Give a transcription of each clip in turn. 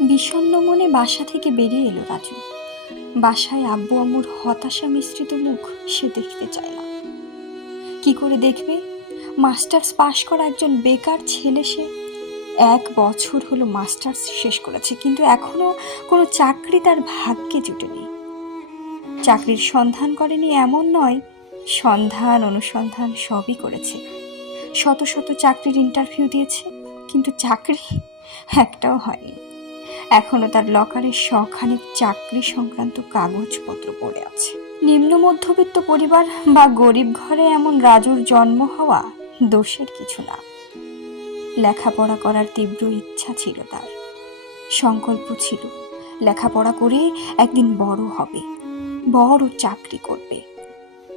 বিষণ্ণ মনে বাসা থেকে বেরিয়ে এলো রাজু। বাসায় আব্বু আম্মুর হতাশা মিশ্রিত মুখ সে দেখতে চায় না। কি করে দেখবে? মাস্টার্স পাশ করা একজন বেকার ছেলে সে। 1 বছর হলো মাস্টার্স শেষ করেছে, কিন্তু এখনো কোনো চাকরি তার ভাগ্যে জুটেনি। চাকরির সন্ধান করেনি এমন নয়, সন্ধান অনুসন্ধান সবই করেছে। শত শত চাকরির ইন্টারভিউ দিয়েছে, কিন্তু চাকরি একটাও হয়নি। এখনো তার লকারে শখানেক চাকরি সংক্রান্ত কাগজপত্র পড়ে আছে। নিম্ন মধ্যবিত্ত পরিবার বা গরিব ঘরে এমন রাজুর জন্ম হওয়া দোষের কিছু না। লেখাপড়া করার তীব্র ইচ্ছা ছিল তার। সংকল্প ছিল লেখাপড়া করে একদিন বড় হবে, বড় চাকরি করবে,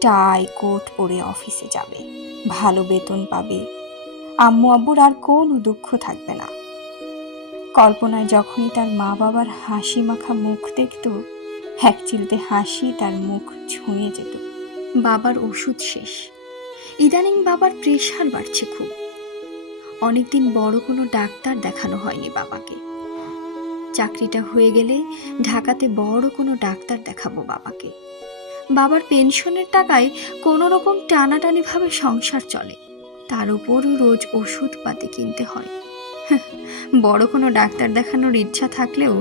টাই কোট পরে অফিসে যাবে, ভালো বেতন পাবে, আম্মু আব্বুর আর কোনো দুঃখ থাকবে না। কল্পনায় যখনই তার মা বাবার হাসি মাখা মুখ দেখত, এক চিলতে হাসি তার মুখ ছুঁয়ে যেত। বাবার ওষুধ শেষ। ইদানিং বাবার প্রেশার বাড়ছে খুব। অনেকদিন বড় কোনো ডাক্তার দেখানো হয়নি বাবাকে। চাকরিটা হয়ে গেলে ঢাকাতে বড় কোনো ডাক্তার দেখাবো বাবাকে। বাবার পেনশনের টাকায় কোনো রকম টানাটানিভাবে সংসার চলে, তার উপরও রোজ ওষুধপাতি কিনতে হয়। বড় কোনো ডাক্তার দেখানোর ইচ্ছা থাকলেও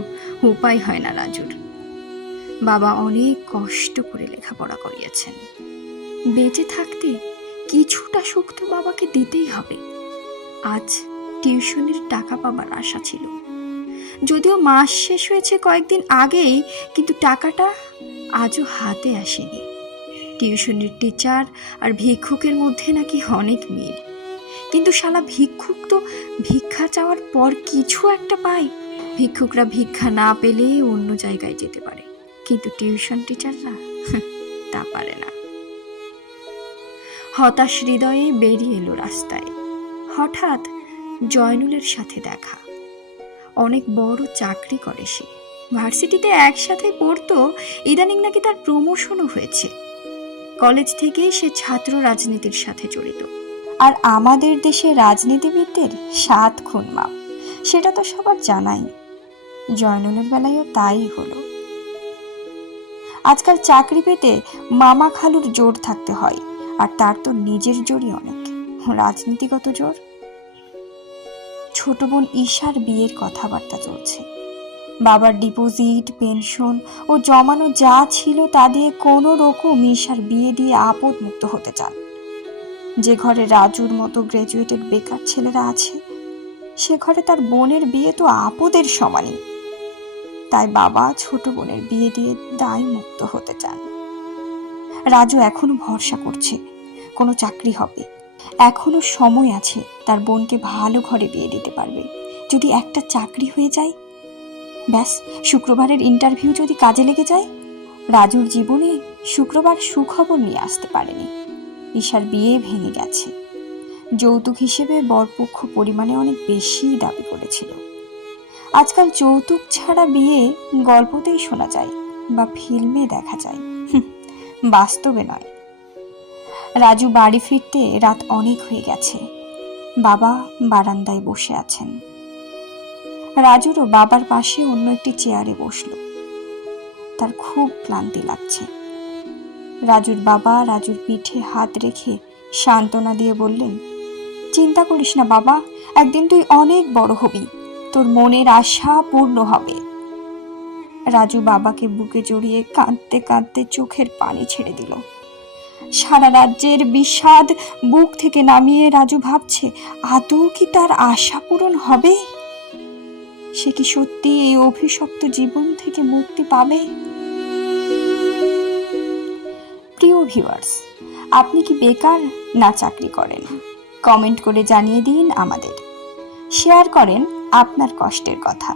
উপায় হয় না রাজুর। বাবা অনেক কষ্ট করে লেখাপড়া করিয়েছেন। বেঁচে থাকতে কিছুটা সুখ তো বাবাকে দিতেই হবে। আজ টিউশনের টাকা পাবার আশা ছিল, যদিও মাস শেষ হয়েছে কয়েকদিন আগেই, কিন্তু টাকাটা আজও হাতে আসেনি। টিউশনের টিচার আর ভিক্ষুকের মধ্যে নাকি অনেক মিল, কিন্তু শালা ভিক্ষুক তো ভিক্ষা চাওয়ার পর কিছু একটা পায়। ভিক্ষুকরা ভিক্ষা না পেলে অন্য জায়গায় যেতে পারে, কিন্তু টিউশন টিচাররা তা পারে না। হতাশ হৃদয়ে বেরিয়ে এলো রাস্তায়। হঠাৎ জয়নুলের সাথে দেখা। অনেক বড় চাকরি করে সে, ভার্সিটিতে একসাথে পড়তো। ইদানিং নাকি তার প্রমোশনও হয়েছে। কলেজ থেকেই সে ছাত্র রাজনীতির সাথে জড়িত। আর আমাদের দেশে রাজনীতিবিদদের 7 খুন মাপ, সেটা তো সবার জানাই। জয়নুলের বেলায়ও তাই হলো। আজকাল চাকরি পেতে মামা খালুর জোর থাকতে হয়, আর তার তো নিজের জোরই অনেক, রাজনীতিগত জোর। ছোট বোন ঈশার বিয়ের কথাবার্তা চলছে। বাবার ডিপোজিট, পেনশন ও জমানো যা ছিল তা দিয়ে কোনো রকম ঈশার বিয়ে দিয়ে আপদ মুক্ত হতে চান। যে ঘরে রাজুর মতো গ্র্যাজুয়েটেড বেকার ছেলেরা আছে, সে ঘরে তার বোনের বিয়ে তো আপদের সমানই। তাই বাবা ছোট বোনের বিয়ে দিয়ে দায় মুক্ত হতে চান। রাজু এখনো ভরসা করছে কোনো চাকরি হবে, এখনো সময় আছে, তার বোনকে ভালো ঘরে বিয়ে দিতে পারবে যদি একটা চাকরি হয়ে যায়। ব্যাস, শুক্রবারের ইন্টারভিউ যদি কাজে লেগে যায়। রাজুর জীবনে শুক্রবার সুখবর নিয়ে আসতে পারেনি। ঈশার বিয়ে ভেঙে গেছে। যৌতুক হিসেবে বরপক্ষ পরিমাণে অনেক বেশি দাবি করেছিল। আজকাল যৌতুক ছাড়া বিয়ে গল্পতেই শোনা যায় বা ফিল্মে দেখা যায়, বাস্তবে নয়। রাজু বাড়ি ফিরতে রাত অনেক হয়ে গেছে। বাবা বারান্দায় বসে আছেন। রাজুরও বাবার পাশে অন্য একটি চেয়ারে বসল। তার খুব ক্লান্তি লাগছে। রাজুর বাবা রাজুর পিঠে হাত রেখে সান্ত্বনা দিয়ে বললেন, চিন্তা করিস না বাবা, একদিন তুই অনেক বড় হবি, তোর মনের আশা পূর্ণ হবে। রাজু বাবাকে বুকে জড়িয়ে কাঁদতে কাঁদতে চোখের পানি ছেড়ে দিল। সারা রাজ্যের বিষাদ বুক থেকে নামিয়ে রাজু ভাবছে, আদৌ কি তার আশা পূরণ হবে? সে কি সত্যি এই অভিশপ্ত জীবন থেকে মুক্তি পাবে? প্রিয় ভিউয়ার্স, আপনি কি বেকার না চাকরি করেন? কমেন্ট করে জানিয়ে দিন আমাদের। শেয়ার করেন আপনার কষ্টের কথা।